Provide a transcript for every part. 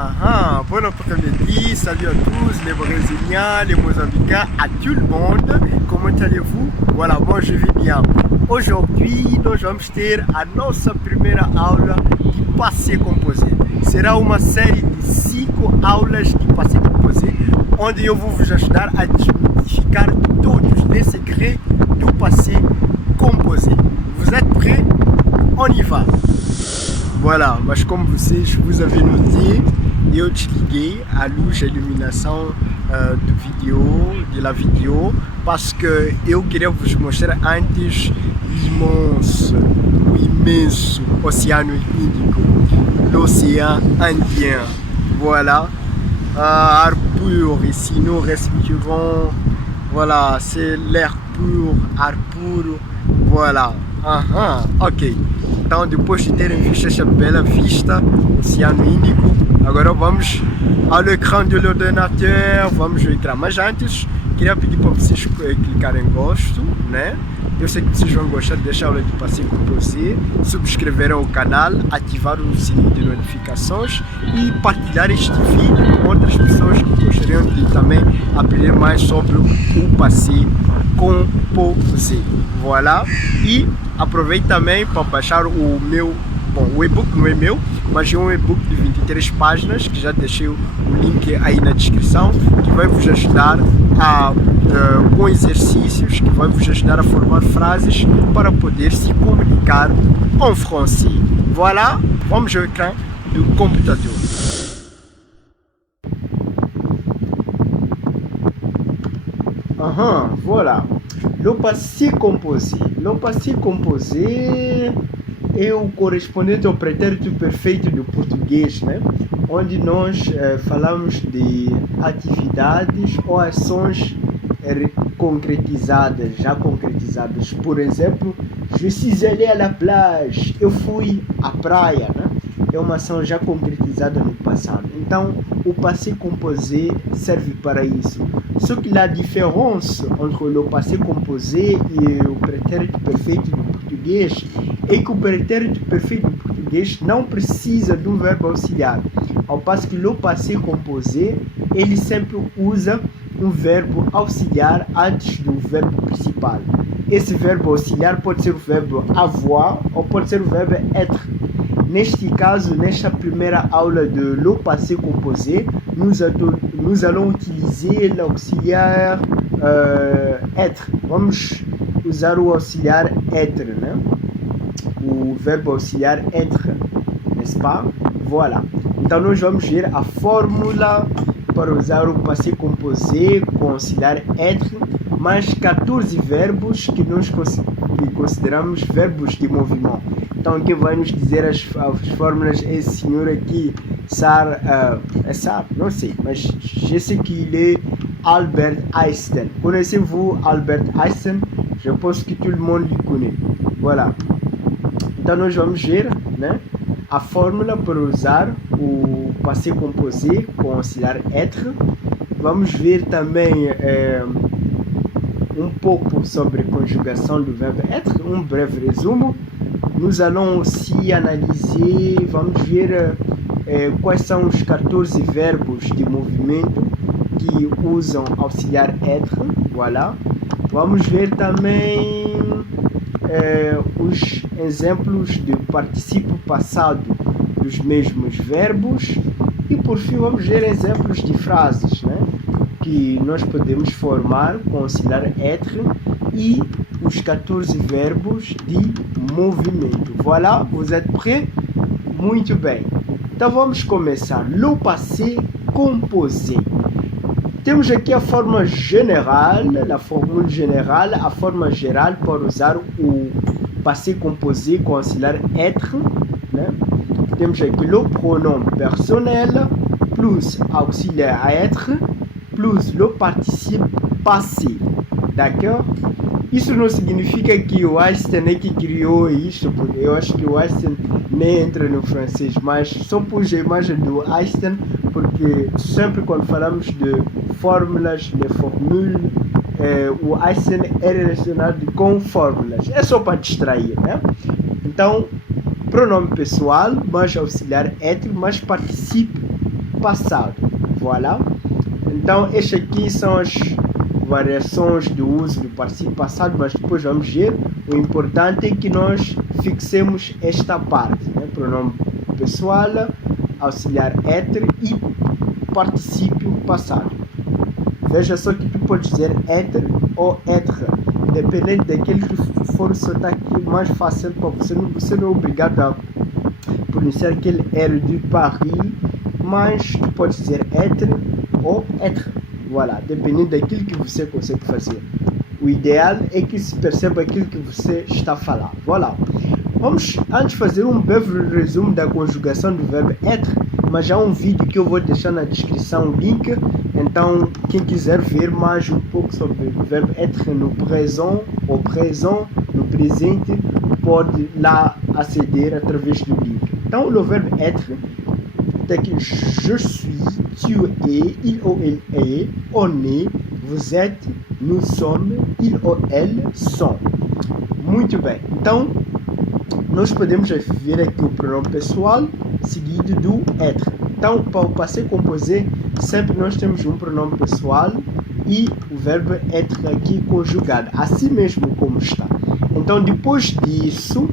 Bon après-midi, salut à tous les Brésiliens, les Mozambicains, à tout le monde. Comment allez-vous? Voilà, moi je vais bien. Aujourd'hui, nós vamos ter a nossa primeira aula de passé composé. Será uma série de 5 aulas de passé composé, onde eu vou vos ajudar a desmistificar todos les secrets do passé composé. Vous êtes prêts? On y va! Voilà, mas como vocês vous avez noté, eu desliguei a luz, a iluminação de la vidéo, parce que eu queria vos mostrar antes o imenso Oceano Índico, l'océan Indien. Voilà, ar pur, ici nous respirons, voilà, c'est l'air pur, ar puro, voilà. Ok. Então, depois de terem visto essa bela vista, Oceano Índico, agora vamos ao ecrã do ordenador, vamos ao ecrã. Mas antes, queria pedir para vocês clicarem em gosto, né? Eu sei que vocês vão gostar dessa aula de passeio com você, subscrever o canal, ativar o sininho de notificações e partilhar este vídeo com outras pessoas que gostariam de também aprender mais sobre o passeio composé. Voilà. E aproveite também para baixar o meu, o e-book não é meu, mas é um e-book de 23 páginas, que já deixei o link aí na descrição, que vai vos ajudar com exercícios, que vai vos ajudar a formar frases para poder se comunicar em francês. Voilà, vamos ao ecrã do computador. Voilà. Le passé composé. Le passé composé é o correspondente ao pretérito perfeito do português, né? Onde nós falamos de atividades ou ações concretizadas, já concretizadas. Por exemplo, je suis allé à la plage, eu fui à praia, né? É uma ação já concretizada no passado. Então, o passé composé serve para isso. Só que a diferença entre o passé composé e o pretérito perfeito do português é que o pretérito perfeito do português não precisa do verbo auxiliar, ao passo que o passé composé ele sempre usa um verbo auxiliar antes do verbo principal. Esse verbo auxiliar pode ser o verbo avoir ou pode ser o verbo être. Neste caso, nesta primeira aula de le passé composé, nous allons utiliser l'auxiliaire être. Vamos usar o auxiliar être, né? O verbo auxiliar être, n'est-ce pas? Voilà. Então, nós vamos ver a fórmula para usar o passé composé com auxiliar être, mais 14 verbos que nós consideramos verbos de movimento. Então, quem vai nos dizer as fórmulas é esse senhor aqui, Sar, não sei, mas je sais qu'il est Albert Einstein. Connaissez-vous Albert Einstein? Je pense que tout le monde le connaît. Voilà. Então, nós vamos ver, né, a fórmula para usar o passé composé com auxiliar être. Vamos ver também um pouco sobre conjugação do verbo être, um breve resumo. Nous allons aussi analyser, vamos ver quais são os 14 verbos de movimento que usam auxiliar être, voilà. Vamos ver também os exemplos de particípio passado dos mesmos verbos e por fim vamos ver exemplos de frases, né, que nós podemos formar com auxiliar être e os 14 verbos de movimento. Voilà, vous êtes prêts? Muito bem. Então vamos começar. Le passé composé. Temos aqui a forma general, a fórmula general, a forma geral para usar o passé composé com auxiliar être, né? Temos aqui le pronom personnel plus auxiliaire être plus le participe passé. D'accord? Isso não significa que o Einstein é que criou isto, porque eu acho que o Einstein nem entra no francês, mas só pus a imagem do Einstein porque sempre quando falamos de fórmulas, de formule, o Einstein é relacionado com fórmulas. É só para distrair, né? Então, pronome pessoal, mais auxiliar être, mais participe passado. Voilà. Então, estas aqui são as variações do uso do participo passado, mas depois vamos ver. O importante é que nós fixemos esta parte, né? Pronome pessoal, auxiliar être e particípio passado. Veja só que tu podes dizer être ou être, dependendo daquele que for o sotaque mais fácil para você. Você não é obrigado a pronunciar aquele R de Paris, mas tu podes dizer être ou être. Voilà, dependendo daquilo que você consegue fazer. O ideal é que se perceba aquilo que você está a falar. Voilà. Vamos antes fazer um breve resumo da conjugação do verbo être, mas já há um vídeo que eu vou deixar na descrição o link. Então, quem quiser ver mais um pouco sobre o verbo être no présent, au présent, no presente, pode lá aceder através do link. Então, o verbo être é que je suis, tu es, il ou elle est, on est, vous êtes, nous sommes, il ou elle sont. Muito bem. Então, nós podemos ver aqui o pronome pessoal seguido do être. Então, para o passé composé, sempre nós temos um pronome pessoal e o verbo être aqui conjugado, assim mesmo como está. Então, depois disso,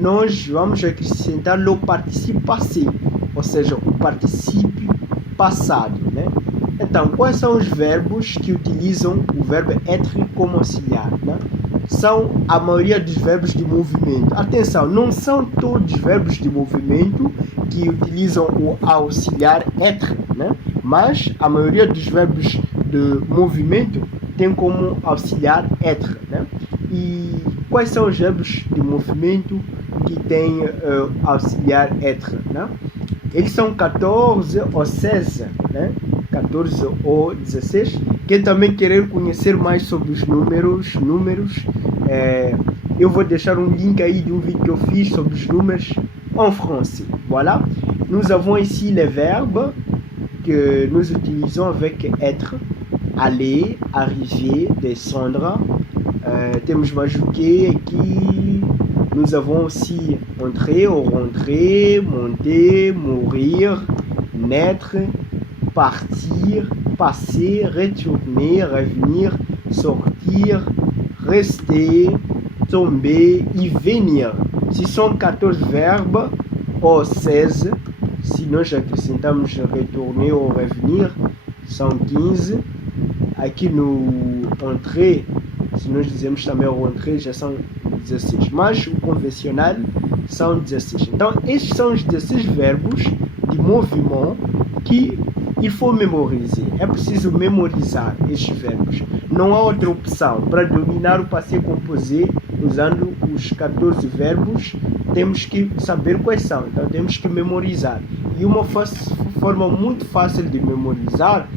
nós vamos acrescentar o particípio passé, ou seja, o particípio passado, né? Então, quais são os verbos que utilizam o verbo être como auxiliar, né? São a maioria dos verbos de movimento. Atenção, não são todos os verbos de movimento que utilizam o auxiliar être, né? Mas a maioria dos verbos de movimento tem como auxiliar être, né? E quais são os verbos de movimento que têm auxiliar être, né? Eles são 14 ou 16, né? 14 ou 16. Quem também querer conhecer mais sobre os números, eu vou deixar um link aí de um vídeo que eu fiz sobre os números en français. Voilà. Nous avons ici les verbes que nous utilisons avec être, aller, arriver, descendre. Temos mais o que aqui? Nous avons aussi entrer ou rentrer, monter, mourir, naître, partir, passer, retourner, revenir, sortir, rester, tomber e venir. Se são 14 verbos ou 16, se nós acrescentamos retourner ou revenir, são 15. Aqui no entrer, se nós dizemos também rentrer, já são 16. Mas o convencional são 16. Então, estes são os 16 verbos de movimento que il faut mémoriser. É preciso memorizar estes verbos. Não há outra opção. Para dominar o passé composé usando os 14 verbos, temos que saber quais são. Então, temos que memorizar. E uma forma muito fácil de memorizar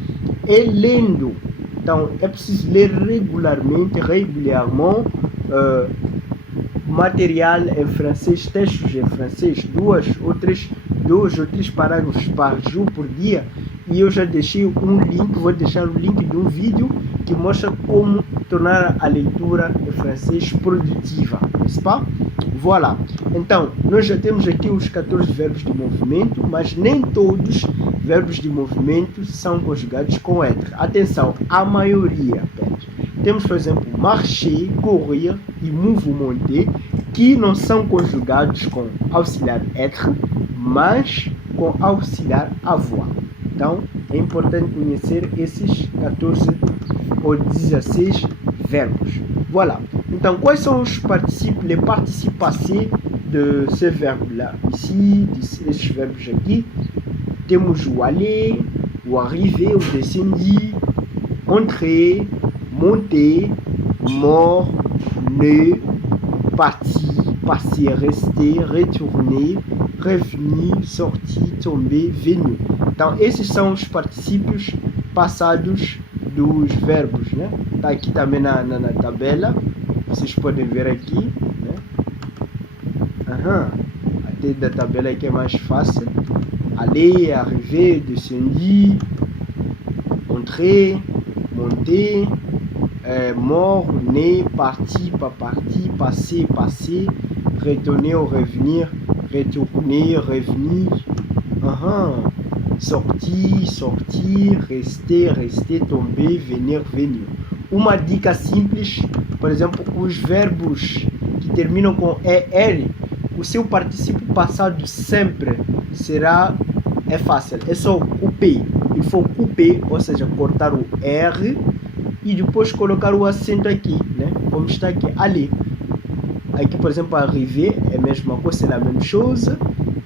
é lendo. Então, é preciso ler regularmente material em francês, textos em francês, dois ou três parágrafos par jour por dia. E eu já deixei um link, vou deixar o link de um vídeo que mostra como tornar a leitura em francês produtiva, n'est-ce pas? Voilà. Então, nós já temos aqui os 14 verbos de movimento, mas nem todos verbos de movimento são conjugados com être. Atenção, a maioria apenas. Temos, por exemplo, marcher, courir e mouvementer, que não são conjugados com auxiliar être, mas com auxiliar avoir. Então, é importante conhecer esses 14 ou 16 verbos. Voilà. Então, quais são os participes, les participes passés de ces verbes-là? Ici, esses verbos aqui, temos o aller, o arriver, o descendre, entrer, monter, mort, né, partir, passer, rester, retourner, revenir, sortir, tomber, venir. Então, esses são os particípios passados dos verbos, né? Está aqui também na tabela, vocês podem ver aqui, né? Até da tabela aqui é mais fácil. Aller, arriver, descendre, entrer, monter, mort, né, partir, pas partir, passer, passer, retourner ou revenir, retourner, revenir. sortir, sortir, rester, rester, tomber, venir, venir. Uma dica simples, por exemplo, os verbos que terminam com ER, o seu particípio passado sempre é fácil, é só couper. Il faut couper, ou seja, cortar o R e depois colocar o acento aqui, né? Como está aqui, ali. Aqui, por exemplo, arriver é a mesma coisa, c'est la même chose.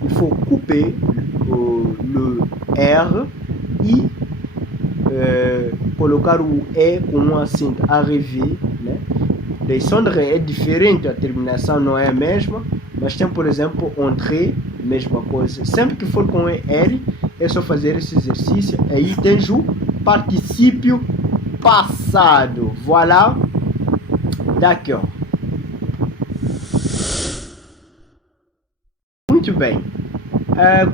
Il faut couper le R e colocar o E com um acento, arriver, né? Descendre é diferente, a terminação não é a mesma, mas tem, por exemplo, entrer, mesma coisa. Sempre que for com ER, é só fazer esse exercício. Aí tens o particípio passado. Voilà. D'accord. Muito bem.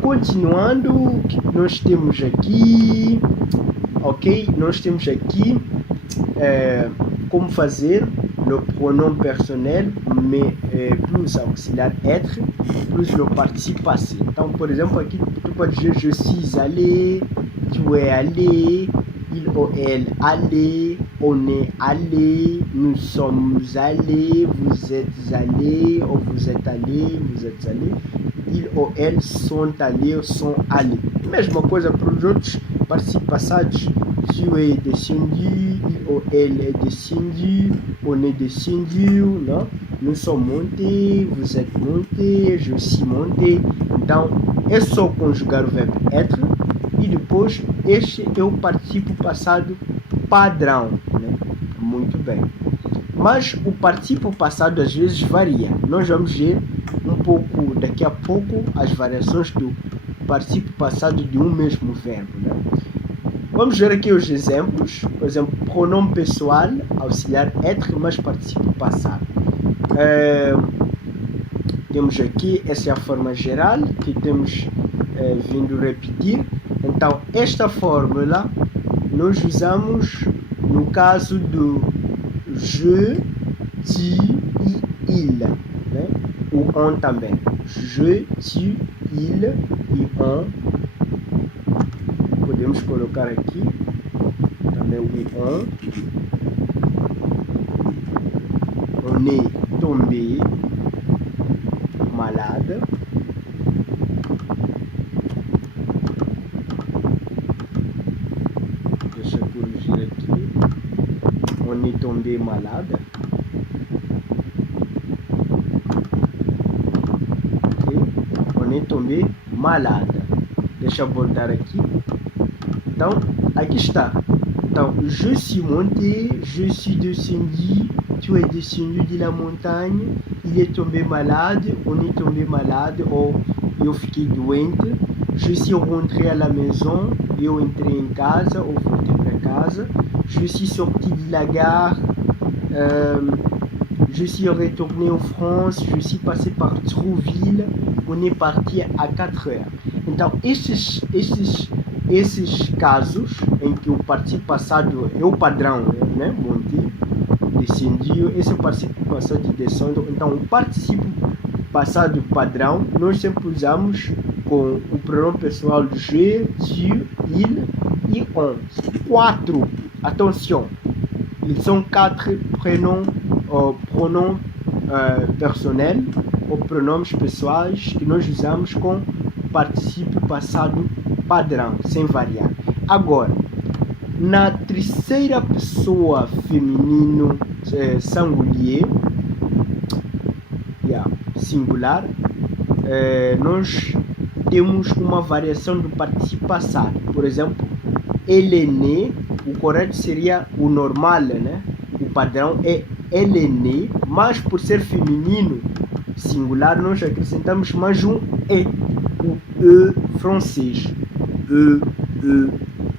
Continuando, nós temos aqui, ok? Nós temos aqui como fazer le pronom personnel, mais plus auxiliaire être, plus le participe passé. Então, por exemplo, aqui tu pode dizer je suis allé, tu es allé, il ou elle allé, on est allé, nous sommes allés, vous êtes allés, ou vous êtes allés, vous êtes allés, il ou elle sont allés ou sont allés. Mesma coisa para os outros participes passados. Tu es descendu, il ou elle est descendu, on est descendu, não? Nous sommes montés, vous êtes montés, je suis monté. Então, é só conjugar o verbo être e depois este é o particípio passado padrão, né? Muito bem. Mas o particípio passado às vezes varia. Nós vamos ver um pouco daqui a pouco as variações do particípio passado de um mesmo verbo, né? Vamos ver aqui os exemplos. Por exemplo, pronome pessoal, auxiliar être, mas particípio passado. Temos aqui, essa é a forma geral que temos vindo repetir. Então, esta fórmula nós usamos no caso do je, tu e il, né? O on também. Je, tu, il e on. Podemos colocar aqui também o on. On est tombé malade. Deixa eu corrigir aqui. On est tombé malade. Ok. On est tombé malade. Deixa eu voltar aqui. Então, aqui está. Então, je suis monté, je suis descendu, tu es descendu de la montagne, il est tombé malade, on est tombé malade, ou eu fiquei doente, je suis rentré à la maison, eu entrei em casa, ou voltei para casa, je suis sorti de la gare, je suis retourné en France, je suis passé par Trouville, on est parti à 4 heures. Então, esses casos em que o particípio passado é o padrão, né? Monte, descendiu, esse é o particípio passado de descendo. Então, o particípio passado padrão nós sempre usamos com o pronome pessoal je, tu, il e on. 4, atenção, ils sont 4 pronoms personnels ou pronomes pessoais que nós usamos com particípio passado padrão, sem variar. Agora, na terceira pessoa feminino singulier, singular, nós temos uma variação do particípio passado. Por exemplo, elle est né, o correto seria o normal, né? O padrão é elle est né, mas por ser feminino singular, nós acrescentamos mais um E, o E francês. E.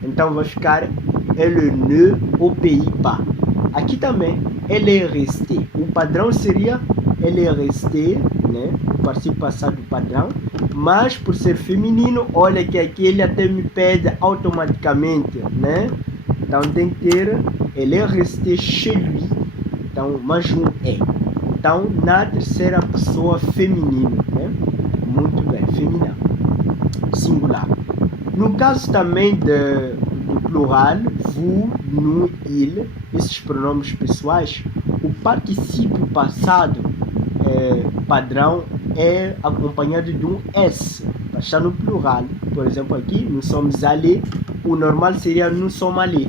Então vai ficar elle est né aux Pays-Bas. Aqui também, elle est restée. O padrão seria elle est restée, né? O particípio passado padrão. Mas por ser feminino, olha que aqui ele até me pede automaticamente, né? Então tem que ter elle est restée chez lui. Então mais um E. Então na terceira pessoa feminino, né? Muito bem, feminino, singular. No caso também do plural, vous, nous, il, esses pronomes pessoais, o particípio passado padrão é acompanhado de um S, para estar no plural. Por exemplo, aqui, nous sommes allés, o normal seria nous sommes allés,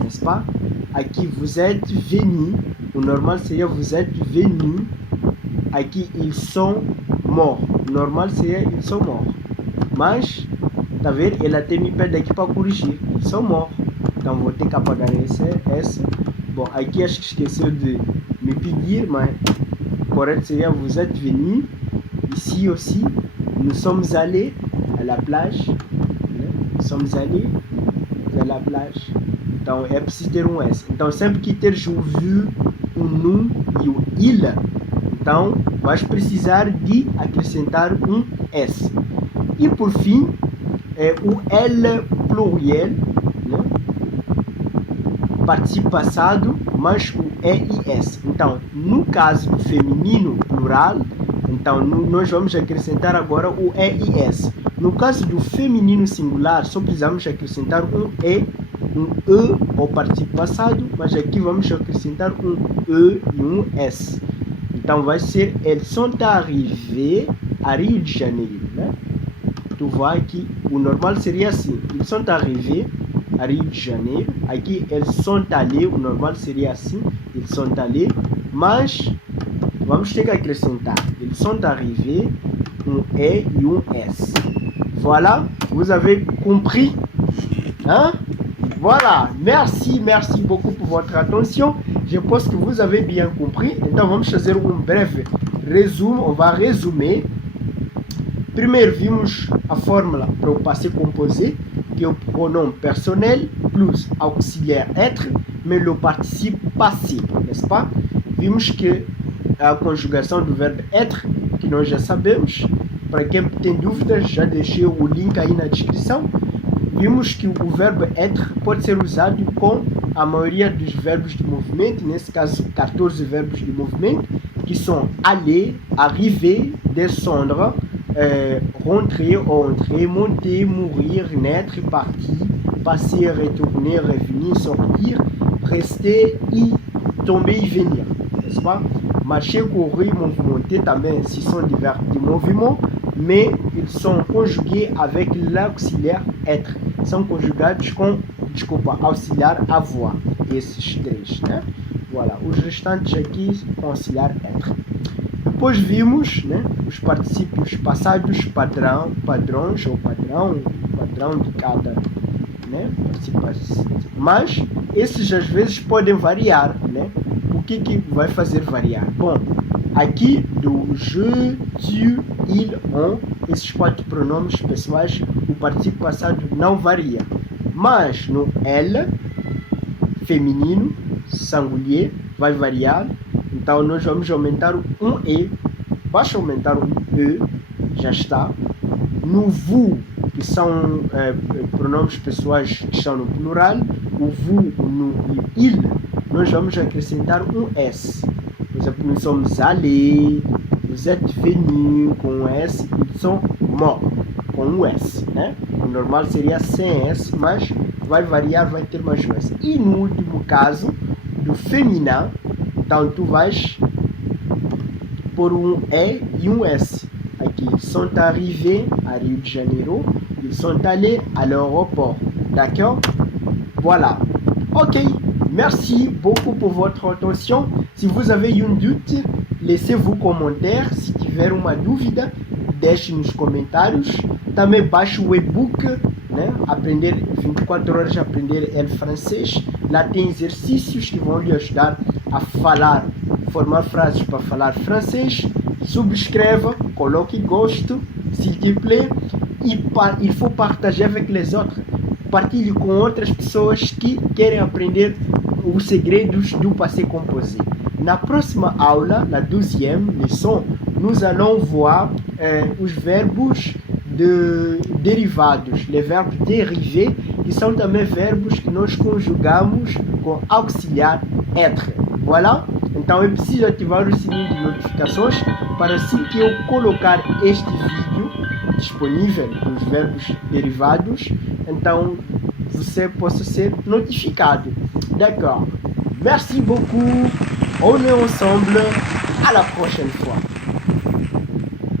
n'est-ce pas? Aqui, vous êtes venus, o normal seria vous êtes venus. Aqui, ils sont morts, o normal seria ils sont morts. Mas, tá vendo? Ela tem me pede aqui para corrigir, ils sont morts. Então, vou ter que apagar essa. Bom, aqui acho que esqueceu de me pedir, mas correto seria vous êtes venus. Ici aussi, nous sommes allés à la plage. Nous sommes allés à la plage. Então é preciso ter um S. Então sempre que teres o vu, o nous e o il, então vais precisar de acrescentar um S. E por fim, o L pluriel, né? Participe passado, mas o EIS. Então, no caso do feminino plural, então nós vamos acrescentar agora o EIS. No caso do feminino singular, só precisamos acrescentar um E ao participe passado, mas aqui vamos acrescentar um E e um S. Então vai ser elles sont arrivées a Rio de Janeiro, né? Tu vois que o normal seria assim, ils sont arrivés a Rio de Janeiro. Aqui eles sont allés, o normal seria assim, ils sont allés, mas vamos ter que acrescentar, ils sont arrivés, um E e um S. Voilà, vous avez compris, hein? Voilà, merci beaucoup pour votre attention. Je pense que vous avez bien compris. Então vamos fazer um breve resumo, on va résumer. Primeiro vimos a fórmula para o passé composé, que é o pronome personnel plus auxiliaire être, mais le participe passé, n'est-ce pas? Vimos que a conjugação do verbo être, que nós já sabemos. Para quem tem dúvidas, já deixei o link aí na descrição. Vimos que o verbo être pode ser usado com a maioria dos verbos de movimento, nesse caso 14 verbos de movimento, que são aller, arriver, descendre, rentrer, entrer, monter, mourir, naître, partir, passer, retourner, revenir, sortir, rester e tomber e venir, n'est-ce pas? Marcher, courir, monter também, ce sont des verbes de mouvement, mais ils sont conjugués avec l'auxiliaire être. São conjugados com, auxiliar avoir, esses três, né? Voilà, os restantes aqui com auxiliar être. Depois vimos, né, os particípios passados padrões ou padrão de cada, né, participação. Mas esses às vezes podem variar, né? O que vai fazer variar? Bom, aqui do je, tu, il, on, esses 4 pronomes pessoais, o particípio passado não varia. Mas no elle, feminino, singulier, vai variar. Então nós vamos aumentar um E, basta aumentar um E, já está. No vous, que são pronomes pessoais que estão no plural, o vous, o nous e o il, nós vamos acrescentar um S. Por exemplo, nous sommes allés, vous êtes venus com um S, ils sont morts com um S, né? O normal seria sem S, mas vai variar, vai ter mais um S. E no último caso, do feminino, então tu vais por um E e um S. Aqui, ils sont arrivés à Rio de Janeiro, ils sont allés à l'aéroport. D'accord? Voilà. Ok. Merci beaucoup pour votre attention. Si vous avez une doute, laissez vos commentaires. Se tiver uma dúvida, deixe nos comentários. Também baixe o e-book, né? Aprender 24 horas, aprender el francês. Lá tem exercícios que vão lhe ajudar a falar, formar frases para falar francês. Subscreva, coloque gosto, s'il te plaît. E il faut partager avec les autres. Partilhe com outras pessoas que querem aprender os segredos do passé composé. Na próxima aula, na 12e leçon, nous allons voir os verbos derivados, les verbos dérivés, que são também verbos que nós conjugamos com auxiliar être. Voilà? Então é preciso ativar o sininho de notificações para assim que eu colocar este vídeo, disponível dos verbos derivados, então você possa ser notificado. D'accord. Merci beaucoup. On est ensemble. À la prochaine fois.